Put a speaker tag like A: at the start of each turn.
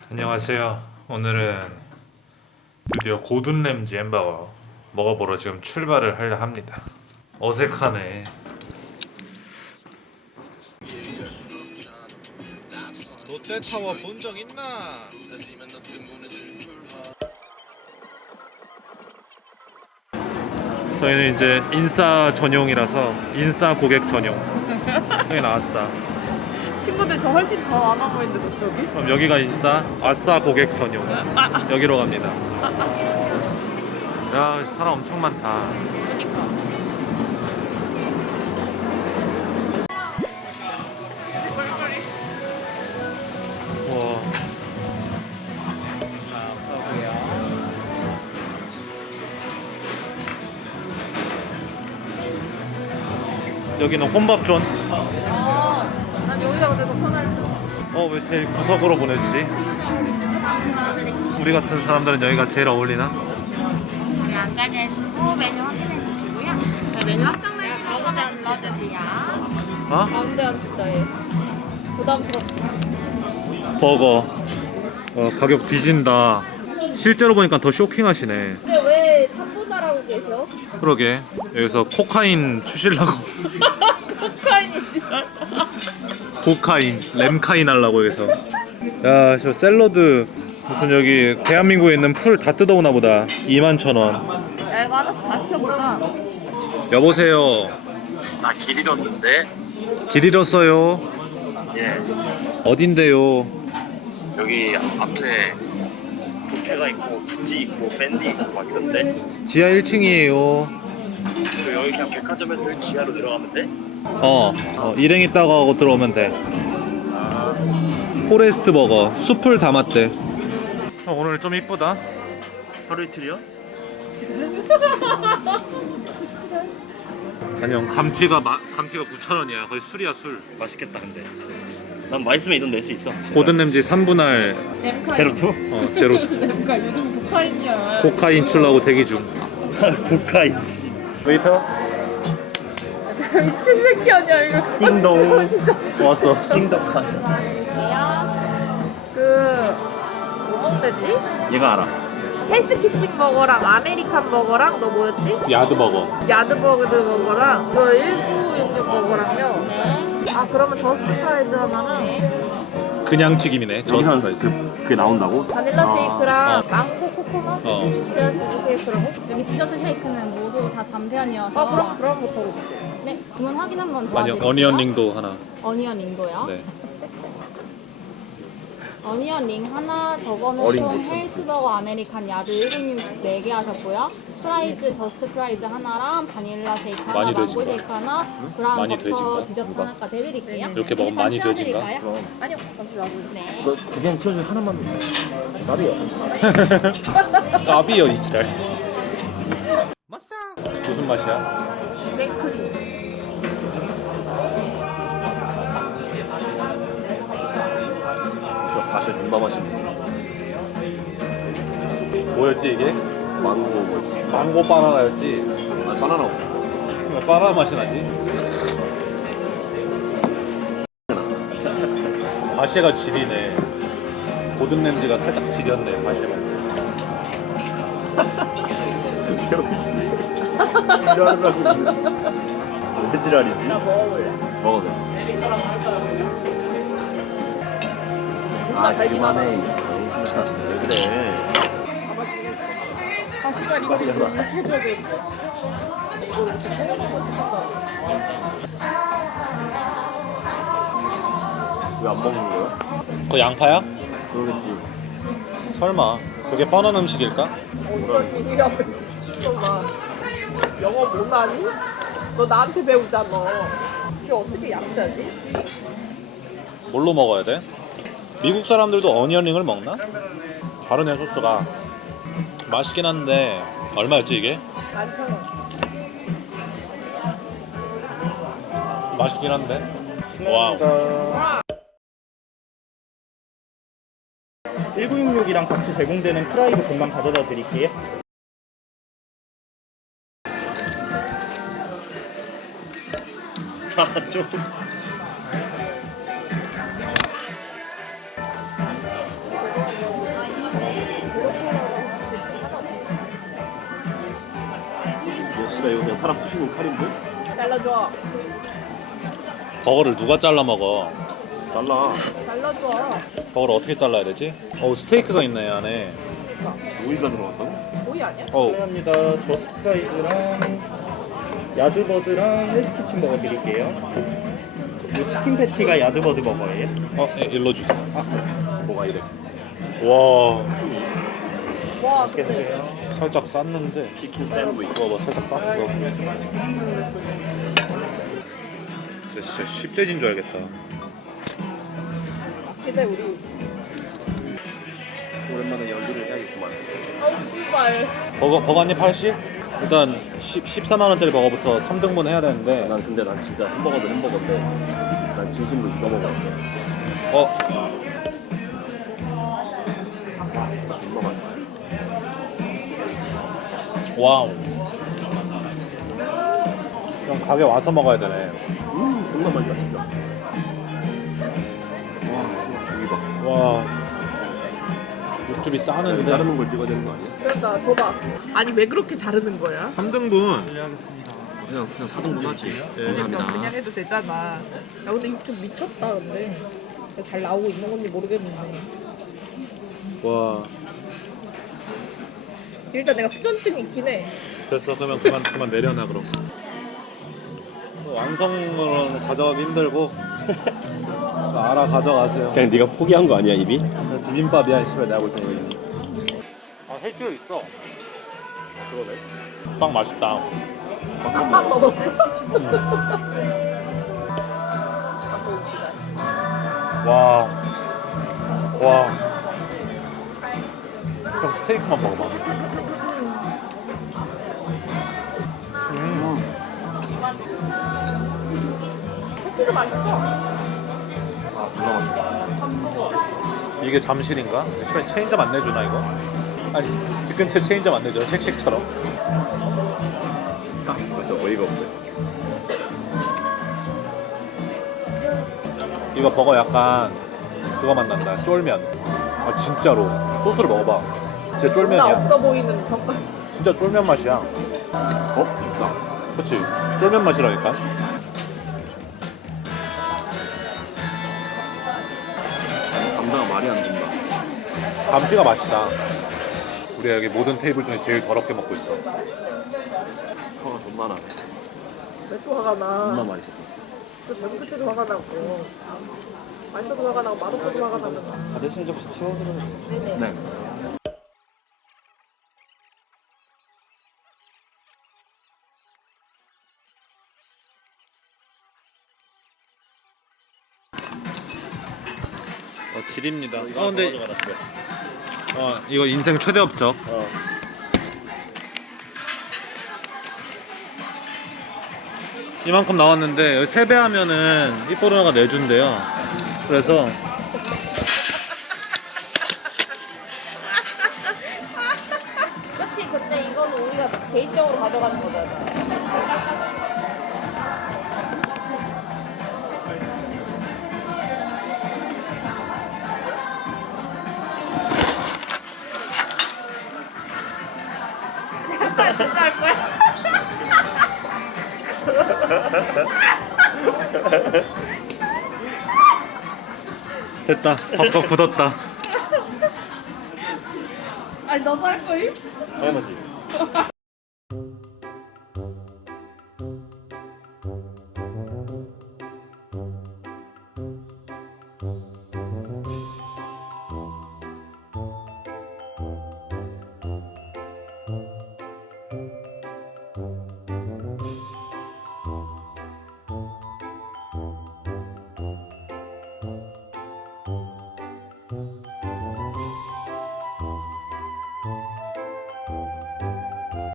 A: 안녕하세요. 오늘은 드디어 고든 램지 햄버거 먹어보러 지금 출발을 하려 합니다. 어색하네. 롯데타워 본 적 있나? 저희는 이제 인싸 전용이라서 인싸 고객 전용. 여기 나왔어.
B: 친구들 저 훨씬 더 많아 보이는데 저쪽이?
A: 그럼 여기가 인싸 아싸 고객 전용. 여기로 갑니다. 야, 사람 엄청 많다.
B: 그니까
A: 와. 여기는 혼밥존.
B: 난 여기가 그래서 편할 듯.
A: 왜 제일 구석으로 보내주지? 우리 같은 사람들은 여기가 제일 어울리나?
C: 우리 앉아 계시고 메뉴 확인해 주시고요. 네, 메뉴 확정만 시켜서 눌러주세요.
A: 어?
B: 가운데 앉자 얘. 부담스럽다.
A: 버거. 가격 뒤진다. 실제로 보니까 더 쇼킹하시네.
B: 근데 왜 3분할하고 계셔?
A: 그러게. 여기서 코카인 추실라고.
B: 코카인이지.
A: 코카인, 램카인 하려고 여기서. 야, 저 샐러드 무슨 여기 대한민국에 있는 풀 다 뜯어오나 보다. 21,000원.
B: 야 이거 하나씩 다 시켜보자.
A: 여보세요.
D: 나 길 잃었는데.
A: 길 잃었어요.
D: 예.
A: 어딘데요?
D: 여기 앞에 부캐가 있고 구찌 있고 밴드 있고 막 이런데.
A: 지하 1층이에요.
D: 여기 그냥 백화점에서 지하로 들어가면 돼?
A: 일행 있다고 하고 들어오면 돼. 포레스트 버거 숲을 담았대. 오늘 좀 이쁘다.
D: 하루 이틀이요?
A: 아니요, 감튀가 9,000원이야. 거의 술이야 술.
D: 맛있겠다 근데. 난 맛있으면 이 돈 낼 수 있어.
A: 고든 램지 3분할
B: 램카인.
D: 제로2?
A: 제로.
B: 램카 요즘 코카인이야.
A: 코카인 출라고 대기 중.
D: 고카이지.
A: 웨이터?
B: 미친 새끼 아니야 이거.
D: 띵동.
B: 진짜.
D: 왔어. 띵동.
B: 뭐 먹으면 되지?
D: 얘가 알아.
B: 헬스키친 버거랑 아메리칸 버거랑 너 뭐였지?
A: 야드 버거.
B: 야드버그 버거랑 그 1966 버거랑요. 아 그러면 저스트 프라이즈 하나는
A: 그냥 튀김이네.
D: 여기서
A: 저스트.
D: 그게 나온다고?
B: 바닐라 쉐이크랑 망고 코코넛 디저트 쉐이크라고?
C: 여기 디저트 쉐이크는 모두 다 단편이어서.
B: 아 그럼 부터 먹을게요.
C: 네, 주문 확인 한번
A: 아니요,
C: 도와드릴게요.
A: 어니언 링도 하나.
C: 어니언 링도요.
A: 네.
C: 어니언 링 하나, 저거는
D: 어린
C: 총
D: 거죠.
C: 헬스버거 아메리칸 야드 166 4개 하셨고요. 프라이즈, 저스트 프라이즈 하나랑 바닐라 쉐이크 하나,
A: 많이
C: 망고
A: 돼진가?
C: 쉐이크 하나, 브라운
A: 많이
C: 버터
A: 돼진가?
C: 디저트 하나까지 해드릴게요.
A: 이렇게 먹으면 많이 돼진가?
C: 치워드릴까요?
B: 아니요 잠시만요.
C: 네.
D: 너 두 개는 치워줘 하나만. 나비야.
A: 까비요 이 지랄. 무슨 맛이야?
B: 생크림.
D: 저 다시 존나 맛있네.
A: 뭐였지 이게?
D: 망고 뭐지?
A: 망고 바나나였지?
D: 아 바나나 없었어.
A: 바나나 맛이 나지? 과시가 지리네. 고든 램지가 살짝 지렸네 과시가.
D: 지랄하려고. 왜 지랄이지?
B: 나 먹어볼래.
D: 먹어도 돼.
B: 존나 달긴 하다.
D: 왜 그래?
B: 아 씨발 이거 이렇게 해줘야 돼. 이거 진짜 먹어본 거 같아.
D: 왜 안 먹는 거야?
A: 그거 양파야?
D: 그러겠지.
A: 설마 그게 뻔한 음식일까?
B: 어떤 일이야 미친놈아. 영어 못하니? 너 나한테 배우잖아. 이게 어떻게 약자지?
A: 뭘로 먹어야 돼? 미국 사람들도 어니언링을 먹나? 다르네 소스가. 맛있긴 한데 얼마였지 이게?
B: 11,000원.
A: 맛있긴 한데. 와우.
E: 1966이랑 같이 제공되는 프라이드 금방 가져다 드릴게요.
D: 좀.
F: 씨발 이거 그냥 사람 쑤시는 칼인데?
B: 잘라줘.
A: 버거를 누가 잘라 먹어?
F: 달라.
B: 잘라줘.
A: 버거를 어떻게 잘라야 되지? 스테이크가 있네 안에.
F: 오이가 들어갔다고?
B: 오이 아니야?
E: 감사합니다. 저스트 프라이즈랑 야드버드랑 헬스 키친 버거 드릴게요. 이 치킨 패티가 야드버드 버거예요.
A: 예, 일로 주세요.
F: 뭐가 이래?
A: 와,
B: 와,
E: 맛있게
B: 근데
E: 드세요.
A: 살짝 쌌는데.
F: 치킨 샌드위치.
A: 이거 봐, 살짝 쌌어. 진짜 10대진 줄 알겠다.
B: 기대 우리.
F: 오랜만에 연주를 해야겠구만.
B: 아우 씨발.
A: 버거 한 입 80? 일단 14만 원짜리 버거부터 3등분 해야 되는데.
F: 난 근데 난 진짜 햄버거도 햄버거인데 난 진심으로 이거 먹어. 존나 맛있어.
A: 와우. 형 가게 와서 먹어야 되네.
F: 존나 맛있다 진짜. 와, 여기 봐.
A: 와. 육즙이
F: 여기
A: 싸는데.
F: 자르는 걸 찍어야 되는 거 아니야?
B: 그러니까 줘봐. 아니 왜 그렇게 자르는 거야?
A: 3등분.
F: 그냥 4등분 하지.
B: 그냥 해도 되잖아. 야 근데 육즙 미쳤다 근데. 잘 나오고 있는 건지 모르겠는데.
A: 와.
B: 일단 내가 수전증이 있긴 해.
A: 됐어. 그러면 그만 내려놔 그럼. 완성으로는 가져가기 힘들고. 알아 가져가세요.
F: 그냥 네가 포기한 거 아니야 이미?
A: 비빔밥이야 씨발 내가 볼 때는. 헬기가 있어.
F: 그러네.
A: 빵 맛있다.
B: 깜빡 먹었어.
A: 와. 형 스테이크만 먹어봐.
B: 커피도 맛있어.
F: 아 존나 맛있다.
A: 이게 잠실인가? 시발 체인점 안 내주나 이거? 아니 집 근처 체인점 안 내줘 쉑쉑처럼.
F: 아 진짜 어이가 없네.
A: 이거 버거 약간 그거 맛 난다. 쫄면. 아 진짜로 소스를 먹어봐. 진짜
B: 존나
A: 쫄면이야.
B: 없어 보이는 덮밥.
A: 진짜 쫄면 맛이야.
F: 나?
A: 그렇지. 쫄면 맛이라니까.
F: 감자가 말이 안 된다.
A: 감튀가 맛있다. 우리가 여기 모든 테이블 중에 제일 더럽게 먹고 있어.
F: 화가 존나 나네.
B: 왜또 화가
F: 존나
B: 나?
F: 맛있었어.
B: 또 배고플 때도 화가 나고. 맛있어도 화가 나고 맛없어도 화가 나잖아.
E: 다들 신적 채워드려요.
B: 네네.
F: 네.
A: 질입니다.
F: 이거
A: 근데
F: 가져가라 집에.
A: 이거 인생 최대 업적. 이만큼 나왔는데 3배 하면은 이뽀르나가 내준대요. 그래서
B: 그치 근데 이거는 우리가 개인적으로 가져가는 거잖아. 진짜 할 거야?
A: 됐다. 밥도 굳었다.
B: 아니 너도 할 거임?
F: 당연하지.